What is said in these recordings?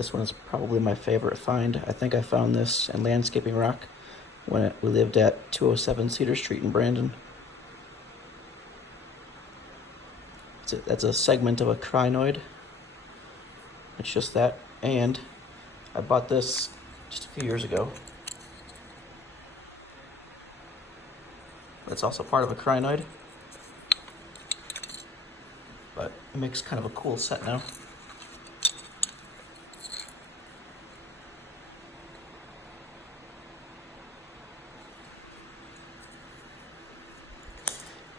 This one is probably my favorite find. I think I found this in Landscaping Rock when we lived at 207 Cedar Street in Brandon. That's a segment of a crinoid. It's just that. And I bought this just a few years ago. It's also part of a crinoid. But it makes kind of a cool set now.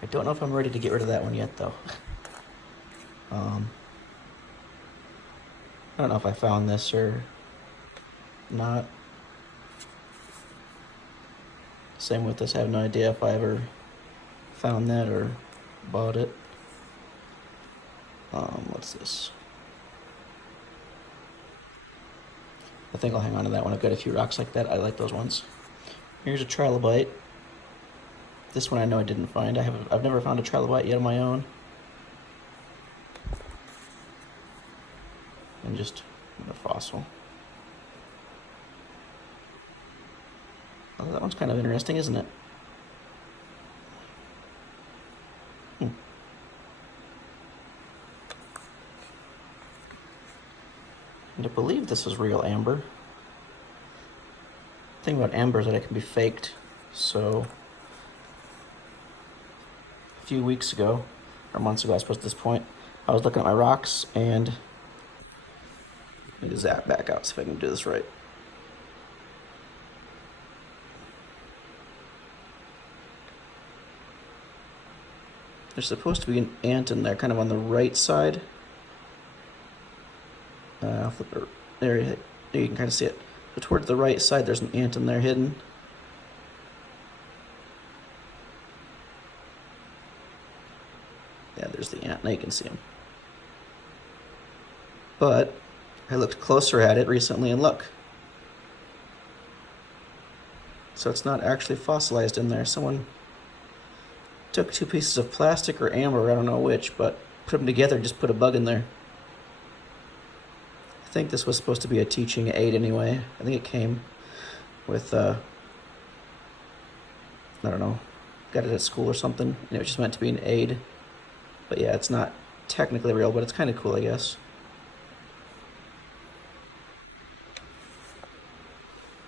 I don't know if I'm ready to get rid of that one yet, though. I don't know if I found this or not. Same with this, I have no idea if I ever found that or bought it. What's this? I think I'll hang on to that one. I've got a few rocks like that. I like those ones. Here's a trilobite. This one I know I didn't find. I've never found a trilobite yet on my own. And just a fossil. Oh, that one's kind of interesting, isn't it? And I believe this is real amber. The thing about amber is that it can be faked. So a few weeks ago, or months ago I suppose at this point, I was looking at my rocks and let me zap back out, see if I can do this right. There's supposed to be an ant in there, kind of on the right side. I'll flip it. There you can kind of see it. But towards the right side, there's an ant in there hidden. Yeah, there's the ant. Now you can see him. But I looked closer at it recently, and look. So it's not actually fossilized in there. Someone took two pieces of plastic or amber, I don't know which, but put them together and just put a bug in there. I think this was supposed to be a teaching aid anyway. I think it came with, I don't know, got it at school or something, and it was just meant to be an aid. But yeah, it's not technically real, but it's kind of cool, I guess.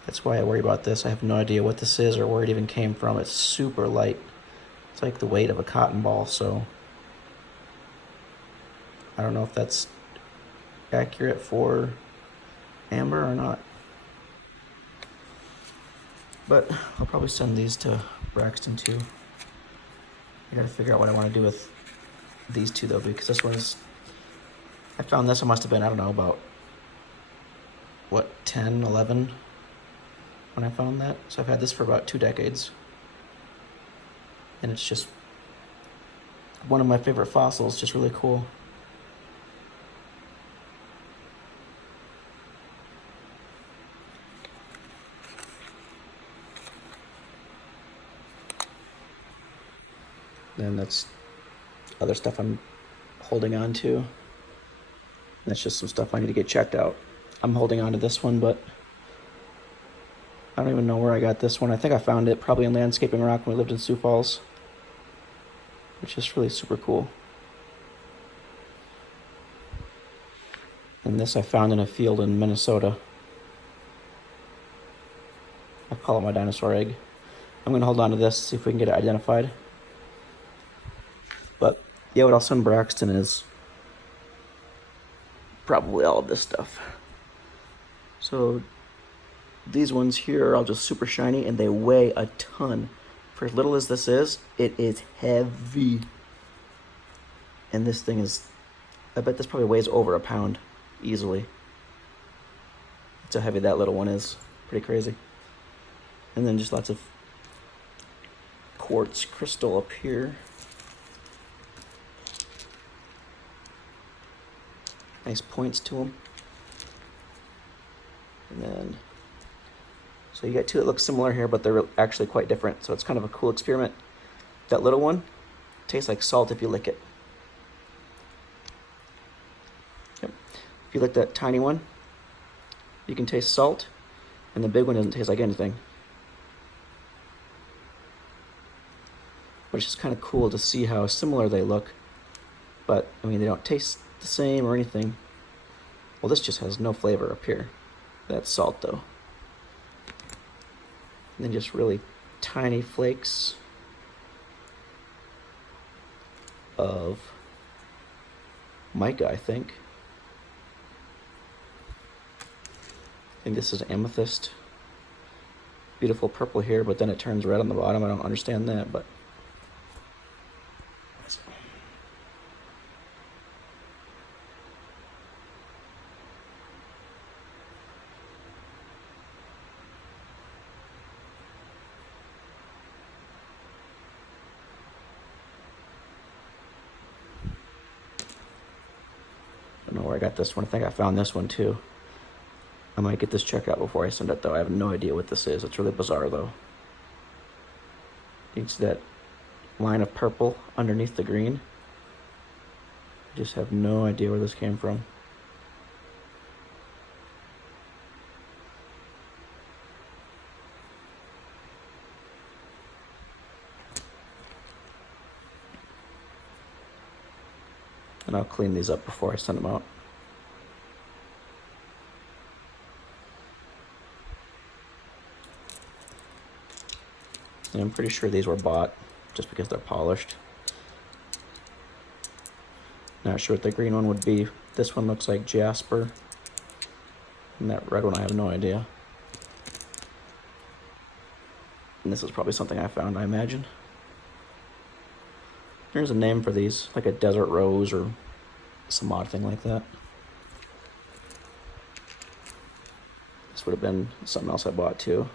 That's why I worry about this. I have no idea what this is or where it even came from. It's super light. It's like the weight of a cotton ball, so I don't know if that's accurate for amber or not. But I'll probably send these to Braxton too. I gotta figure out what I want to do with these two though, because this one's, I found this, I must have been, I don't know, about what, 10, 11 when I found that. So I've had this for about 2 decades. And it's just one of my favorite fossils, just really cool. Then that's other stuff I'm holding on to. That's just some stuff I need to get checked out. I'm holding on to this one, but I don't even know where I got this one. I think I found it probably in Landscaping Rock when we lived in Sioux Falls, which is really super cool. And this I found in a field in Minnesota. I call it my dinosaur egg. I'm going to hold on to this, see if we can get it identified. But yeah, what I'll send Braxton is probably all of this stuff. So these ones here are all just super shiny and they weigh a ton. For as little as this is, it is heavy. And this thing is, I bet this probably weighs over a pound easily. That's how heavy that little one is. Pretty crazy. And then just lots of quartz crystal up here. Nice points to them. And then, so you got two that look similar here, but they're actually quite different. So it's kind of a cool experiment. That little one tastes like salt if you lick it. Yep. If you lick that tiny one, You can taste salt, and the big one doesn't taste like anything. But it's just kind of cool to see how similar they look. But, I mean, they don't taste the same or anything. Well, this just has no flavor up here. That's salt, though. And then just really tiny flakes of mica, I think. I think this is amethyst. Beautiful purple here, but then it turns red on the bottom. I don't understand that, but I don't know where I got this one. I think I found this one too. I might get this checked out before I send it, though. I have no idea what this is. It's really bizarre, though. You can see that line of purple underneath the green. I just have no idea where this came from. And I'll clean these up before I send them out. And I'm pretty sure these were bought just because they're polished. Not sure what the green one would be. This one looks like jasper. And that red one, I have no idea. And this is probably something I found, I imagine. There's a name for these, like a desert rose or some odd thing like that. This would have been something else I bought too.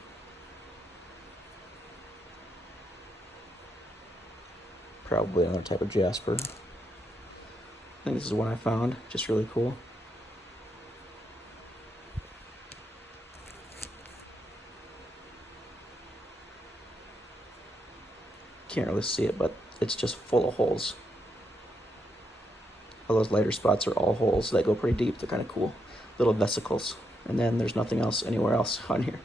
Probably another type of jasper. I think this is one I found, just really cool. Can't really see it, but it's just full of holes. All those lighter spots are all holes that go pretty deep. They're kind of cool. Little vesicles. And then there's nothing else anywhere else on here.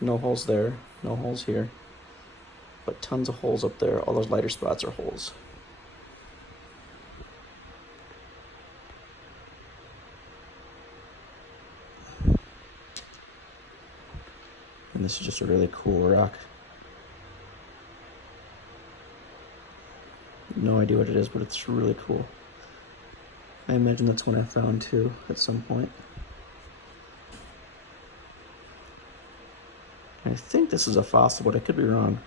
No holes there, no holes here. But tons of holes up there. All those lighter spots are holes. And this is just a really cool rock. No idea what it is, but it's really cool. I imagine that's one I found too at some point. I think this is a fossil, but I could be wrong.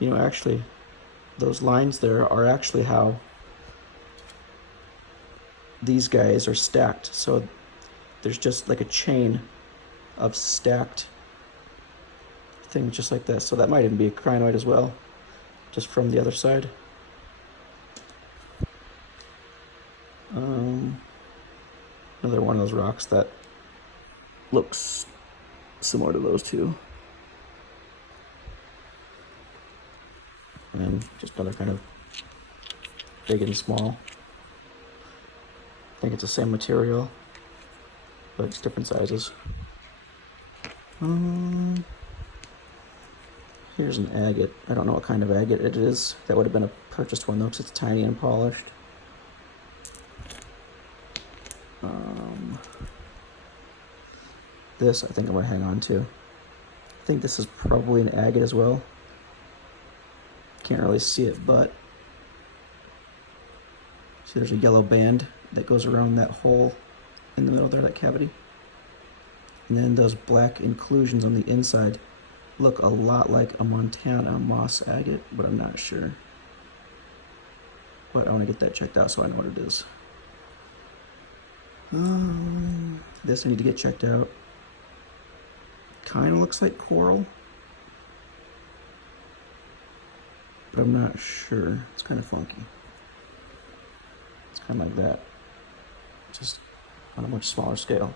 You know, actually, those lines there are actually how these guys are stacked. So there's just like a chain of stacked things just like this. So that might even be a crinoid as well, just from the other side. Another one of those rocks that looks similar to those two. And just another kind of big and small. I think it's the same material, but it's different sizes. Here's an agate. I don't know what kind of agate it is. That would have been a purchased one though, because it's tiny and polished. This I think I'm gonna hang on to. I think this is probably an agate as well. Can't really see it, but see there's a yellow band that goes around that hole in the middle there, that cavity. And then those black inclusions on the inside look a lot like a Montana moss agate, but I'm not sure. But I want to get that checked out so I know what it is. This I need to get checked out. Kind of looks like coral, but I'm not sure. It's kind of funky. It's kind of like that, just on a much smaller scale.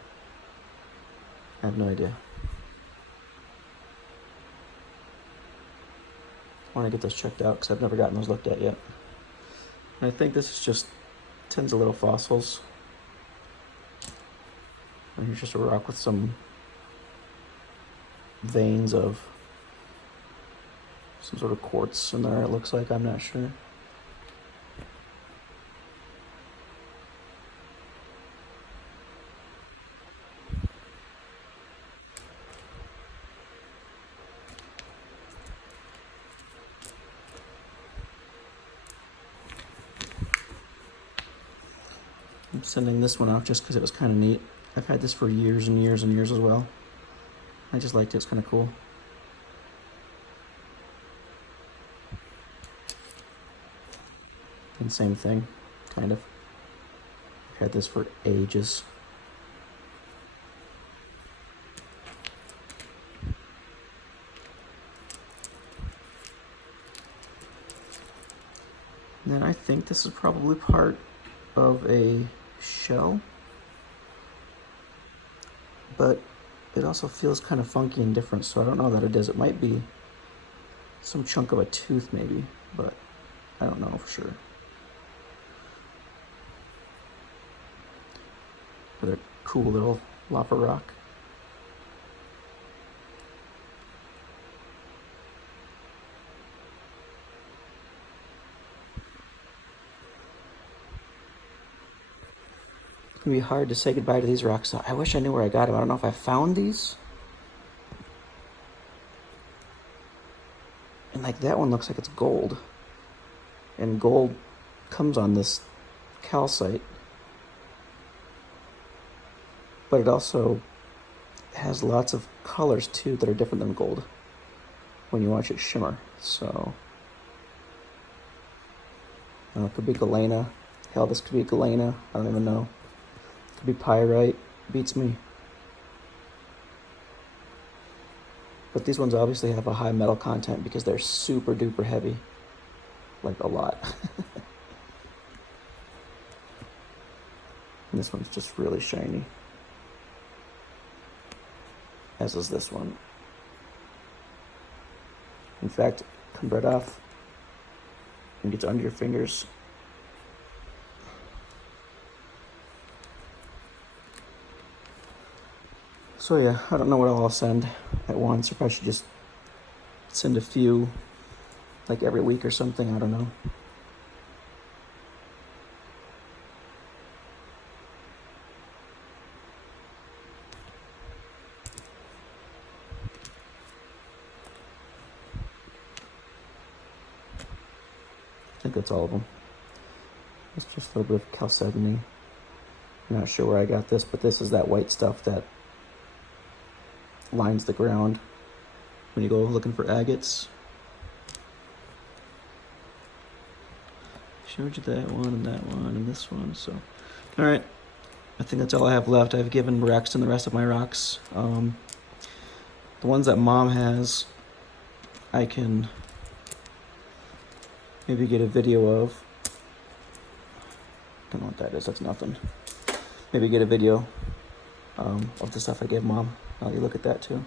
I have no idea. want to get those checked out because I've never gotten those looked at yet. And I think this is just tons of little fossils. And here's just a rock with some veins of some sort of quartz in there, it looks like. I'm not sure. I'm sending this one off just because it was kind of neat. I've had this for years and years and years as well. I just liked it. It's kind of cool. And same thing, kind of. I've had this for ages. And then I think this is probably part of a shell, but it also feels kind of funky and different, so I don't know that it is. It might be some chunk of a tooth maybe, but I don't know for sure. Another cool little lava rock. It's gonna be hard to say goodbye to these rocks. I wish I knew where I got them. I don't know if I found these. And like that one looks like it's gold. And gold comes on this calcite. But it also has lots of colors too that are different than gold when you watch it shimmer. So it could be galena. Hell, this could be galena. I don't even know. It could be pyrite. Beats me. But these ones obviously have a high metal content because they're super duper heavy. Like a lot. And this one's just really shiny. As is this one. In fact, come right off and gets under your fingers. So yeah, I don't know what I'll send at once. Or if I should just send a few, like every week or something. I don't know. I think that's all of them. It's just a little bit of chalcedony. I'm not sure where I got this, but this is that white stuff that lines the ground when you go looking for agates. Showed you that one and this one. So, all right. I think that's all I have left. I've given Braxton the rest of my rocks. The ones that Mom has, I can maybe get a video of. Don't know what that is. That's nothing. Maybe get a video of the stuff I gave Mom. I'll let you look at that too.